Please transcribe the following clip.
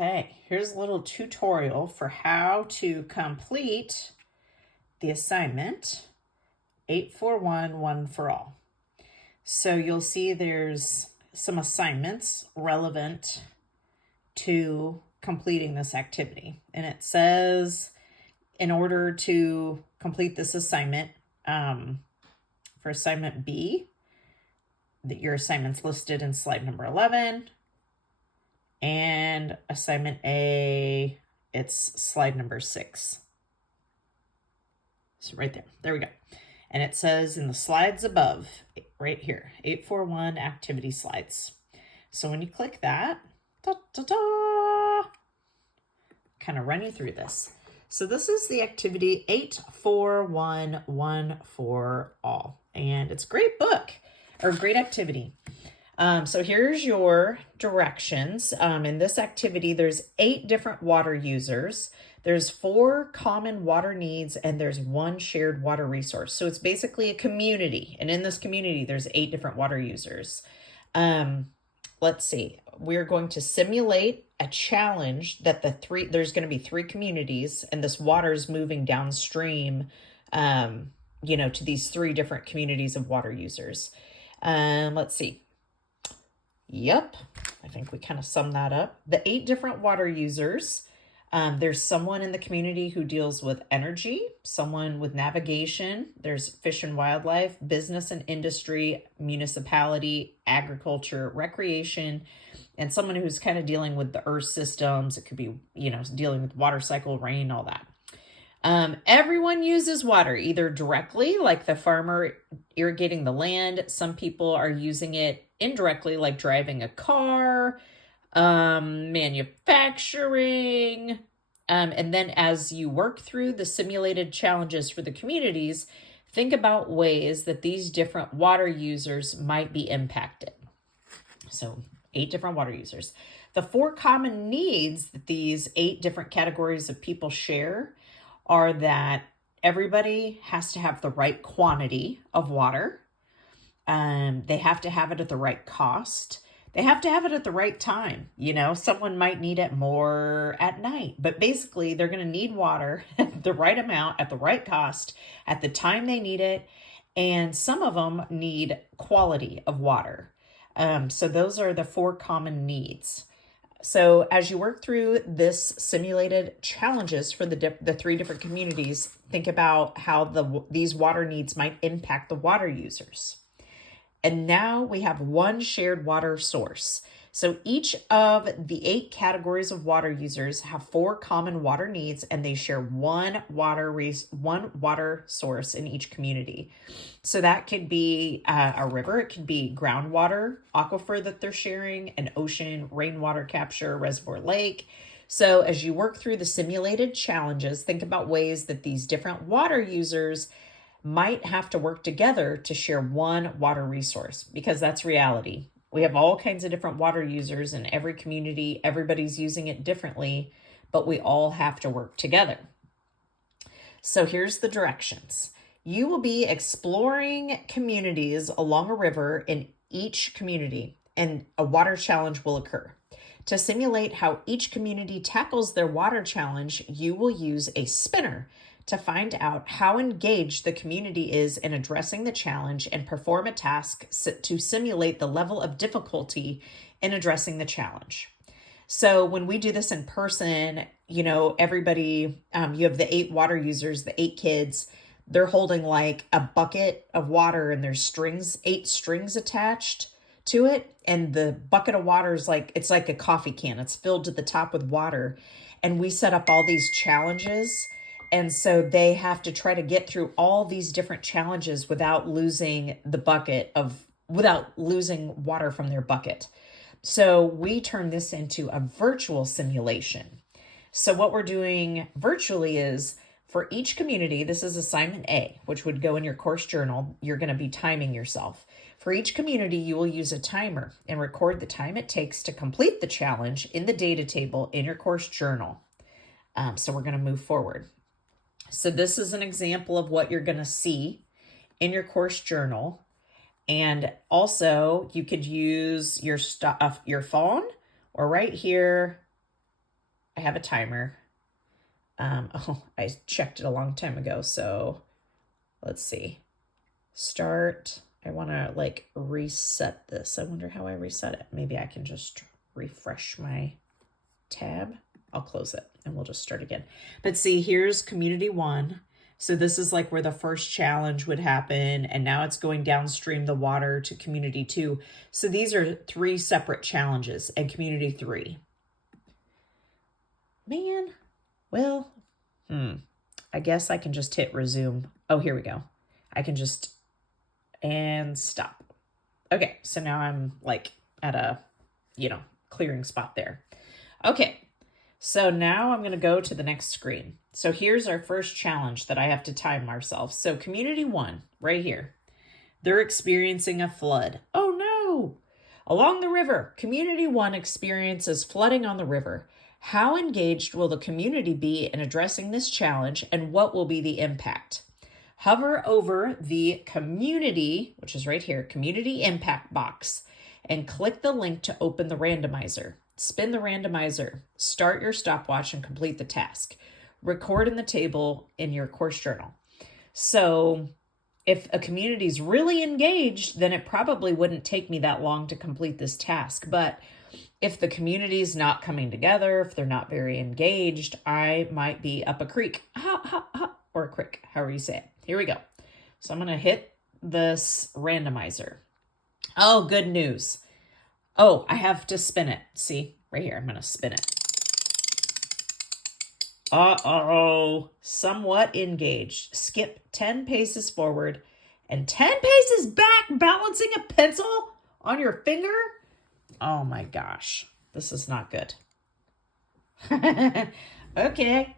Okay, here's a little tutorial for how to complete the assignment 841 One for All. So you'll see there's some assignments relevant to completing this activity. And it says in order to complete this assignment, for assignment B, that your assignment's listed in slide number 11. And assignment A, it's slide number 6. So right there, there we go. And it says in the slides above, right here, 841 activity slides. So when you click that, kind of run you through this. So this is the activity 841 One for All. And it's a great book, or great activity. So here's your directions. In this activity, there's 8 different water users. There's 4 common water needs, and there's 1 shared water resource. So it's basically a community. And in this community, there's 8 different water users. Let's see. We're going to simulate a challenge that there's going to be 3 communities, and this water is moving downstream, to these 3 different communities of water users. Let's see. Yep, I think we kind of summed that up. The 8 different water users, there's someone in the community who deals with energy, someone with navigation, there's fish and wildlife, business and industry, municipality, agriculture, recreation, and someone who's kind of dealing with the earth systems. It could be, dealing with water cycle, rain, all that. Everyone uses water either directly, like the farmer irrigating the land. Some people are using it indirectly, like driving a car, manufacturing. And then as you work through the simulated challenges for the communities, think about ways that these different water users might be impacted. So 8 different water users. The 4 common needs that these 8 different categories of people share are that everybody has to have the right quantity of water. They have to have it at the right cost. They have to have it at the right time. Someone might need it more at night, but basically they're going to need water the right amount at the right cost at the time they need it. And some of them need quality of water. So those are the 4 common needs. So as you work through this simulated challenges for the 3 different communities, think about how these water needs might impact the water users. And now we have 1 shared water source. So each of the 8 categories of water users have 4 common water needs, and they share one water source in each community. So that could be a river, it could be groundwater, aquifer that they're sharing, an ocean, rainwater capture, reservoir lake. So as you work through the simulated challenges, think about ways that these different water users might have to work together to share one water resource, because that's reality. We have all kinds of different water users in every community. Everybody's using it differently, but we all have to work together. So here's the directions. You will be exploring communities along a river in each community, and a water challenge will occur. To simulate how each community tackles their water challenge, you will use a spinner to find out how engaged the community is in addressing the challenge and perform a task to simulate the level of difficulty in addressing the challenge. So when we do this in person, everybody, you have the 8 water users, the 8 kids, they're holding like a bucket of water, and there's 8 strings attached to it. And the bucket of water is it's like a coffee can. It's filled to the top with water. And we set up all these challenges. And so they have to try to get through all these different challenges without losing water from their bucket. So we turn this into a virtual simulation. So what we're doing virtually is, for each community, this is assignment A, which would go in your course journal. You're going to be timing yourself. For each community, you will use a timer and record the time it takes to complete the challenge in the data table in your course journal. So we're going to move forward. So this is an example of what you're going to see in your course journal. And also you could use your phone, or right here, I have a timer. Oh, I checked it a long time ago. So let's see. Start. I want to like reset this. I wonder how I reset it. Maybe I can just refresh my tab. I'll close it and we'll just start again. But see, here's community 1. So this is like where the first challenge would happen. And now it's going downstream the water to community 2. So these are 3 separate challenges and community 3. Man, well, I guess I can just hit resume. Oh, here we go. I can just, and stop. Okay, so now I'm like at a, clearing spot there. Okay, so now I'm going to go to the next screen. So here's our first challenge that I have to time ourselves. So community 1, right here, they're experiencing a flood. Oh no! Along the river, community 1 experiences flooding on the river. How engaged will the community be in addressing this challenge, and what will be the impact? Hover over the community, which is right here, community impact box, and click the link to open the randomizer. Spin the randomizer, start your stopwatch, and complete the task. Record in the table in your course journal. So if a community is really engaged, then it probably wouldn't take me that long to complete this task. But if the community is not coming together, if they're not very engaged, I might be up a creek, or a crick, however you say it. Here we go. So I'm going to hit this randomizer. Oh, good news. Oh, I have to spin it. See, right here, I'm going to spin it. Uh-oh, somewhat engaged. Skip 10 paces forward and 10 paces back, balancing a pencil on your finger. Oh my gosh, this is not good. Okay,